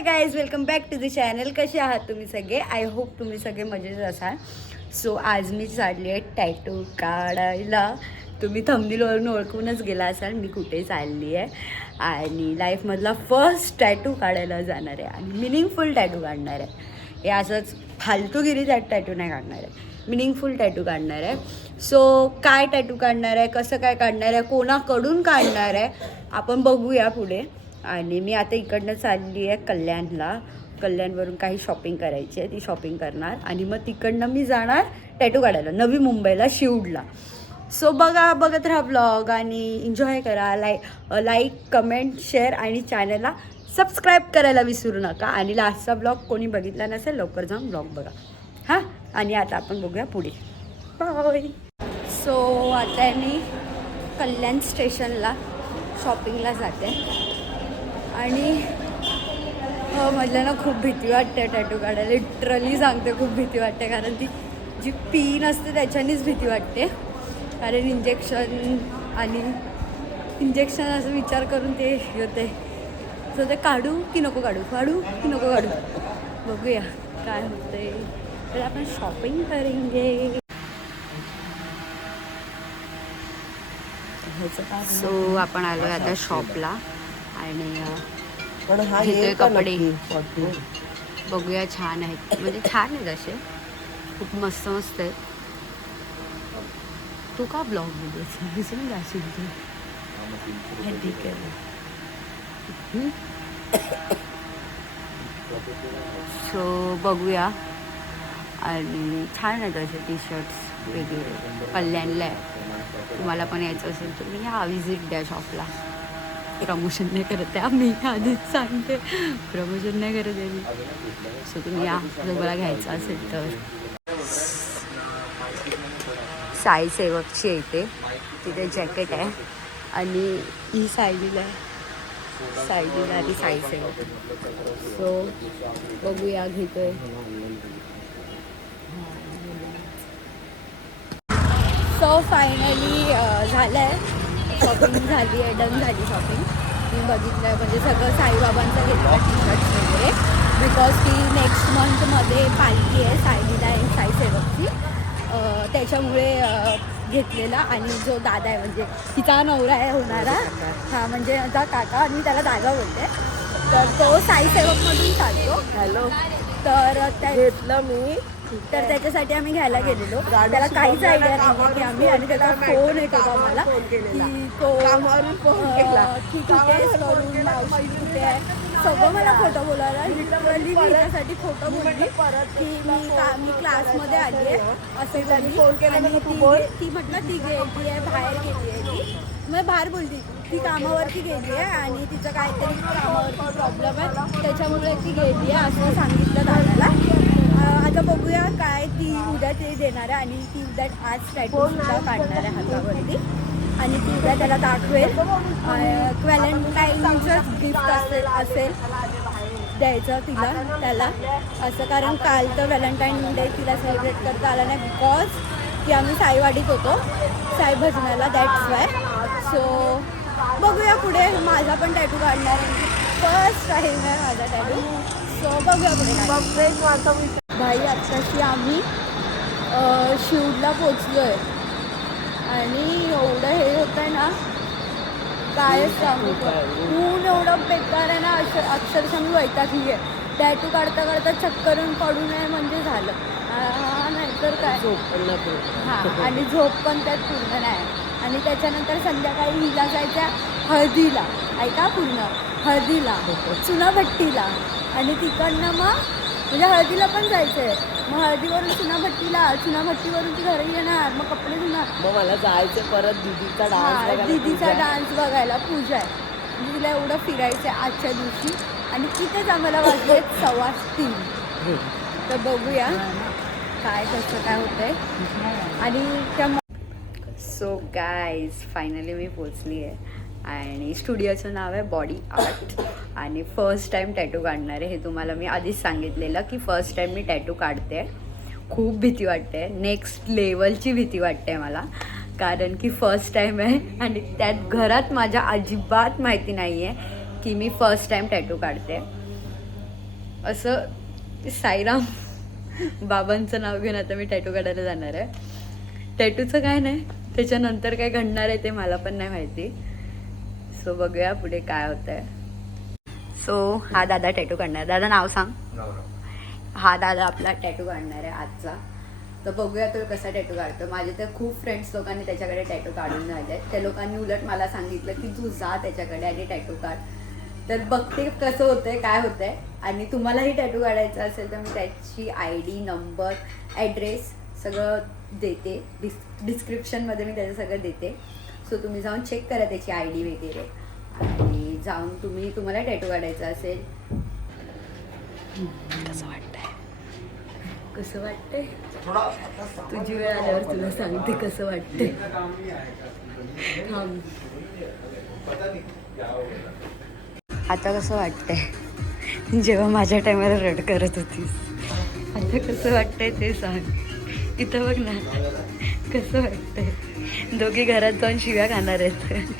High guys, welcome back to the channel. कसे आहात तुम्ही सगळे? आय होप तुम्ही सगळे मजेत असाल. सो आज मी चालली आहे टॅटू काढायला. तुम्ही थंबनेलवरून ओळखूनच गेला असाल मी कुठे चालली आहे. आणि लाईफमधला फर्स्ट टॅटू काढायला जाणार आहे आणि मिनिंगफुल टॅटू काढणार आहे. हे असंच फालतूगिरी टॅटू नाही काढणार आहे, मिनिंगफुल टॅटू काढणार आहे. सो काय टॅटू काढणार आहे, कसं काय काढणार आहे, कोणाकडून काढणार आहे आपण बघूया पुढे. आणि मी आता इकडनं चालली आहे कल्याणवरून काही शॉपिंग करायची आहे, ती शॉपिंग करणार आणि मग तिकडनं मी जाणार टॅटू काढायला नवी मुंबईला शिवडला. सो बघत राहा ब्लॉग आणि एन्जॉय करा. लाईक कमेंट शेअर आणि चॅनलला सबस्क्राईब करायला विसरू नका. आणि लास्टचा ब्लॉग कोणी बघितला नसेल लवकर जाऊन ब्लॉग बघा हां. आणि आता आपण बघूया पुढे. बाय. सो आता मी कल्याण स्टेशनला शॉपिंगला जाते आणि मला ना खूप भीती वाटते टॅटू काढायला. लिटरली सांगते, खूप भीती वाटते. कारण ती जी पीन असते त्याच्यानेच भीती वाटते. कारण इंजेक्शन असं विचार करून ते होते. सो ते काढू की नको काढू बघूया काय होते. तर आपण शॉपिंग करेंगे. सो आपण आलो आहे आता शॉपला आणि घेतोय कपडे. बघूया, छान आहेत, म्हणजे छान आहेत असे, खूप मस्त आहेत. तू का ब्लॉगमध्ये दिसून जाशील तू? ठीक आहे. सो बघूया. आणि छान आहेत असे टी शर्ट्स वगैरे. कल्याणला आहे, तुम्हाला पण यायचं असेल तर मी या विजिट द्या शॉपला. प्रमोशन नाही करत आहे आम्ही, आधीच सांगते, प्रमोशन नाही करत आहे मी. सो तुम्ही या तुम्हाला घ्यायचं असेल तर. साई सेवकची येते, तिथे जॅकेट आहे आणि ही साईडीला आणि साई सेवक. सो बघूया, घेतोय. सो फायनली झालं आहे, शॉपिंग झाली आहे, डन झाली शॉपिंग. मी बघितलं आहे, म्हणजे सगळं साईबाबांचं घेतलं टी शर्ट्स वगैरे. बिकॉज की नेक्स्ट मंथमध्ये पालखी आहे साईलीला आहे साई सेवकची, त्याच्यामुळे घेतलेला. आणि जो दादा आहे म्हणजे तिचा नवरा आहे होणारा, हा म्हणजे माझा काका, आणि त्याला दादा बोलते, तर तो साई सेवकमधून चालतो. हॅलो. तर घेतलं मी, तर त्याच्यासाठी आम्ही घ्यायला गेलेलो. त्याला काहीच आयडिया नाही की आम्ही, आणि त्याचा फोन येत होता आम्हाला की तो की कुठे करून मावशी कुठे आहे, सगळं मला खोटं बोलायला. लिटरली मी त्यासाठी खोटं बोलली की मी क्लासमध्ये आली आहे असं बोलली. आणि ती म्हटलं ती गेली आहे, बाहेर गेली आहे ती. मग बाहेर बोलली ती कामावरती गेली आहे आणि तिचं काहीतरी कामावरती प्रॉब्लेम आहे त्याच्यामुळे ती गेली आहे असं सांगितलं दादाला. आता बघूया काय ती उद्या ते देणार आहे. आणि ती उद्या आज टॅटूसुद्धा काढणार आहे हातावरती आणि ती उद्या त्याला दाखवेल. व्हॅलेंटाईनचं गिफ्ट असेल द्यायचं त्याला असं. कारण काल तर व्हॅलेंटाईन डे तिला सेलिब्रेट करता आला नाही बिकॉज की आम्ही साईवाडीत होतो साई भजनाला, दॅट्स वाय. सो बघूया पुढे. माझा पण टॅटू काढणार आहे, फर्स्ट टाईम आहे माझा टॅटू. सो बघूया पुढे. भाई आत्ताशी आम्ही शिवडला पोचलो आहे आणि एवढं हे होतं आहे ना, काय सांगू. ऊन एवढं बेकार आहे ना, अक्षरशः मी वैतागली आहे. टॅटू काढता चक्करून पडू नये म्हणजे झालं. नाहीतर काय, हां. आणि झोप पण त्यात पूर्ण नाही. आणि त्याच्यानंतर संध्याकाळी हिला जायच्या हळदीला, ऐका पूर्ण, हळदीला, चुनाभट्टीला. आणि तिकडनं मग म्हणजे हळदीला पण जायचं आहे. मग हळदीवरून चुनाभट्टीवरून ती घरी येणार, मग कपडे धुणार, मग मला जायचं परत दीदीचा डान्स बघायला. पूजा आहे म्हणजे तिला एवढं फिरायचं आहे आजच्या दिवशी. आणि तिथेच आम्हाला वाजले 3:15. तर बघूया काय कसं काय होतं आहे. आणि त्या सो गाईज फायनली मी पोचली आहे आणि स्टुडिओचं नाव आहे बॉडी आर्ट. आणि फर्स्ट टाईम टॅटू काढणार आहे. हे तुम्हाला मी आधीच सांगितलेलं की फर्स्ट टाईम मी टॅटू काढते. खूप भीती वाटते, नेक्स्ट लेवलची भीती वाटते मला, कारण की फर्स्ट टाईम आहे. आणि त्यात घरात माझ्या अजिबात माहिती नाही आहे की मी फर्स्ट टाईम टॅटू काढते. असं साईराम बाबांचं नाव घेऊन आता मी टॅटू काढायला जाणार आहे. टॅटूचं काय नाही, त्याच्यानंतर काय घडणार आहे ते मला पण नाही माहिती. सो बघूया पुढे काय होतं आहे. सो हा दादा टॅटू काढणार. दादा नाव सांग. हा दादा आपला टॅटू काढणार आहे आजचा. तर बघूया तो कसा टॅटू काढतो. माझे तर खूप फ्रेंड्स लोकांनी त्याच्याकडे टॅटू काढून झाले आहेत. त्या लोकांनी उलट मला सांगितलं की तू जा त्याच्याकडे आणि टॅटू काढ. तर बघते कसं होतंय काय होतंय. आणि तुम्हालाही टॅटू काढायचा असेल तर मी त्याची ID नंबर ॲड्रेस सगळं देते. डिस्क्रिप्शनमध्ये मी त्याचं सगळं देते. सो तुम्ही जाऊन चेक करा त्याची ID वगैरे आणि जाऊन तुम्हाला टॅटू काढायचा असेल. कसं वाटतंय कसं वाटतंय तुझी वेळ आल्यावर तुला सांगते कसं वाटतंय. आता कसं वाटतंय जेव्हा माझ्या टायमाला रड करत होतीस, आता कसं वाटतंय ते सांग. इथं बघ ना कसं वाटतंय. दोघी घरात जाऊन शिव्या खाणार आहेत.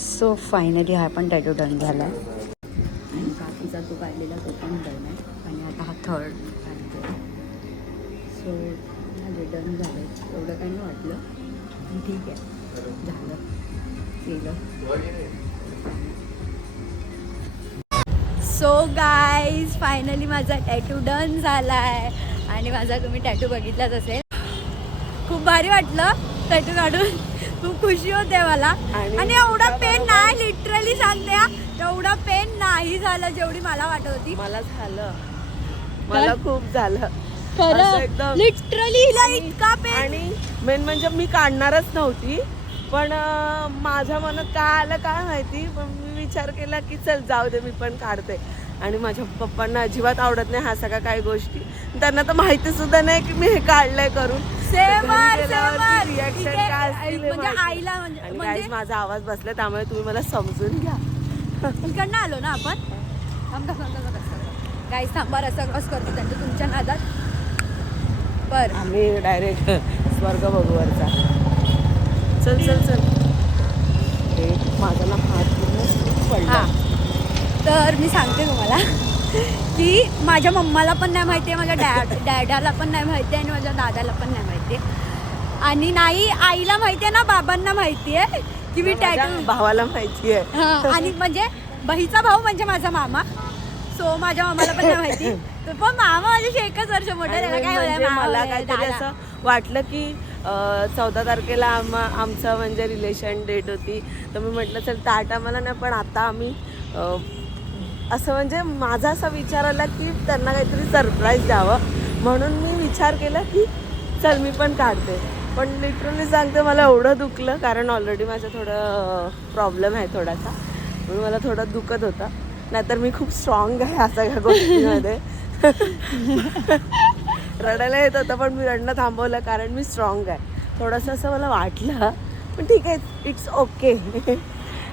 सो फायनली हा पण टॅटू डन झाला आणि बाकीचा तो काढलेला तो पण डन आहे. आणि आता हा थर्ड काढतो. सो माझे डन झालं. एवढं काही नाही वाटलं, ठीक आहे, झालं केलं. सो गाईज फायनली माझा टॅटू डन झाला आहे. आणि माझा तुम्ही टॅटू बघितलाच असेल. खूप भारी वाटलं टॅटू काढून, खूप खुशी होते मला. आणि एवढा पेन नाही, लिटरली सांगते, एवढा पेन नाही झालं जेवढी मला वाटत होती. मला झालं, मला खूप झालं खरं, लिटरली इतका पेन. आणि मेन म्हणजे मी काढणारच नव्हती, पण माझ्या मनात काय आलं काय माहिती, पण मी विचार केला की चल जाऊ दे मी पण काढते. आणि माझ्या पप्पांना अजिबात आवडत नाही ह्या सगळ्या काही गोष्टी. त्यांना तर माहिती सुद्धा नाही की मी हे काढलंय करून. रिॲक्शन काय असतील आईला आणि गाईज माझा आवाज बसला त्यामुळे तुम्ही मला समजून घ्या. इकडनं आलो ना आपण. गाईज थांबार असं कसं करतो त्यांचं तुमच्या नादात. पर आम्ही डायरेक्ट स्वर्ग बघूवरचा. चल चल चल. माझा ना हात पूर्ण पडला. तर मी सांगते तुम्हाला की माझ्या मम्माला पण नाही माहिती आहे, माझ्या डॅडाला पण नाही माहिती आहे आणि माझ्या दादाला पण नाही माहिती आहे. आणि नाही आईला माहिती आहे ना बाबांना माहिती आहे की मी टॅटू. भावाला माहिती आहे. आणि म्हणजे बहीचा भाऊ म्हणजे माझा मामा. सो माझ्या मामाला पण नाही माहिती. पण मामा माझ्याशी 1 वर्ष मोठा. काय मला काहीतरी असं वाटलं की 14 तारखेला आमचं म्हणजे रिलेशन डेट होती. तर मी म्हटलं चल ताट आम्हाला नाही, पण आता आम्ही असं म्हणजे माझा असा विचार आला की त्यांना काहीतरी सरप्राईज द्यावं. म्हणून मी विचार केला की चल मी पण काढते. पण लिटरली सांगते मला एवढं दुखलं, कारण ऑलरेडी माझं थोडं प्रॉब्लेम आहे थोडासा, म्हणून मला थोडं दुखत होतं. नाहीतर मी खूप स्ट्रॉंग आहे या सगळ्या गोष्टींमध्ये. रडायला येत होतं पण मी रडणं थांबवलं कारण मी स्ट्रॉंग आहे. थोडंसं असं मला वाटलं, पण ठीक आहे, इट्स ओके.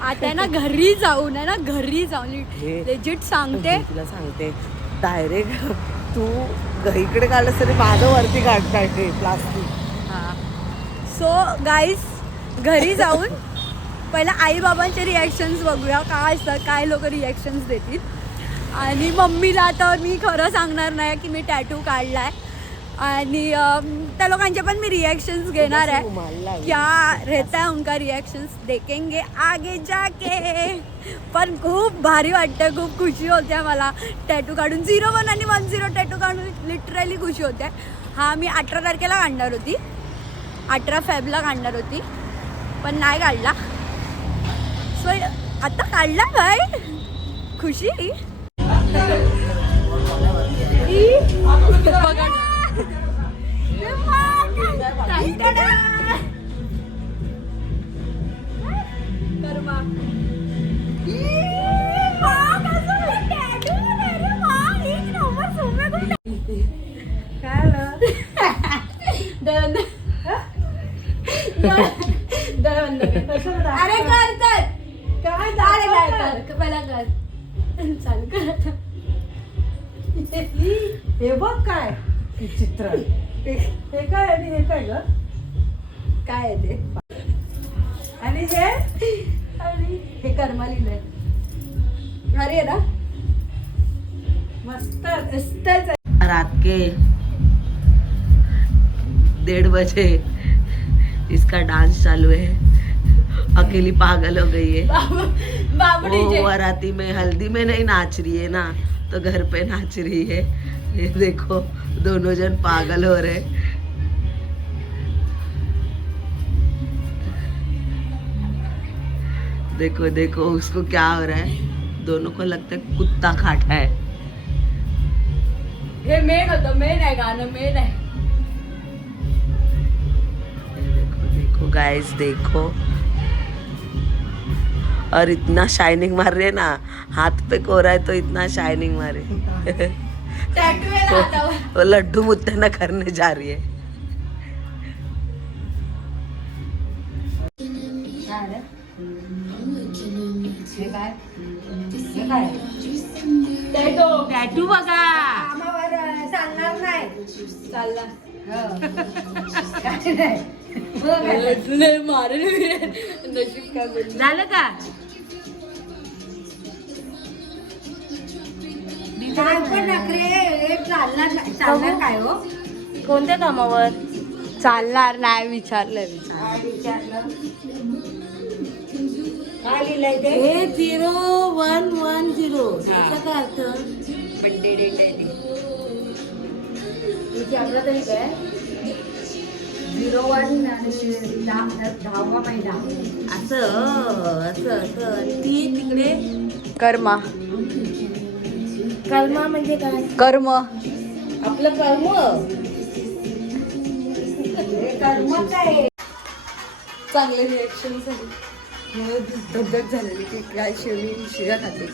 आता ना घरी जाऊन लेजिट सांगते तुला सांगते डायरेक्ट तू इकडे काढलंस तरी माझं वरती काढते प्लास्टिक. सो गाईज घरी जाऊन पहिला आई बाबांचे रिॲक्शन्स बघूया काय असतात, काय लोक रिॲक्शन्स देतील. आणि मम्मीला तर मी खरं सांगणार नाही की मी टॅटू काढलाय. आणि त्या लोकांचे पण मी रिॲक्शन्स घेणार आहे. क्या रहता है उनका रिॲक्शन्स देखेंगे आगे जाके. पण खूप भारी वाटतं, खूप खुशी होते मला टॅटू काढून. 01 आणि 10 टॅटू काढून लिटरली खुशी होते. हा मी 18 तारखेला काढणार होती, 18 फेब्रुवारीला काढणार होती, पण नाही काढला. सो आता काढला काय खुशी. अरे करतात काय कर पहिला कर चालू कर. हे बघ काय चित्र, हे काय आणि हे काय ग, काय आहे ते? आणि हे कर्मा लिहिलंय. अरे आहे ना, मस्त. मस्तच आहे. रात के 1:30 बजे इसका डांस चालू है, अकेली पागल हो गई है। वो बाराती में हल्दी में नहीं नाच रही है ना, तो घर पे नाच रही है। ये देखो दोनों जन पागल हो रहे। देखो देखो उसको क्या हो रहा है, दोनों को लगता है कुत्ता काटा है। हे मेन होतं, मेन आहे गाणं, मेन आहे. देखो देखो गाइस देखो, और इतना शाइनिंग मार रही है ना, हाथ पे कोरा है तो इतना शाइनिंग मारे। टॅटू आहे ना हातावर. वो लड्डू मुत्तना करने जा रही है। टॅटू बघा. कामावर चालणार नाही. चालला नशीब काय बोलली. झालं का? काय पण नखरे, हे चालणार नाही. चालणार काय हो? कोणत्या कामावर? चालणार नाही विचारलं. काय लिहिलंय ते? 0110 त्याचा काय अर्थ? बड्डे डेट आहे ते. विचारलं तरी काय? 01 आणि 10वा महिना. असं असं असं. आणि ती तिकडे कर्मा. कर्मा म्हणजे काय? कर्म. आपलं कर्म. कर्मच आहे. चांगले रिएक्शन झाले. धगधग झालेली की काय शेवटी शिळा खाते.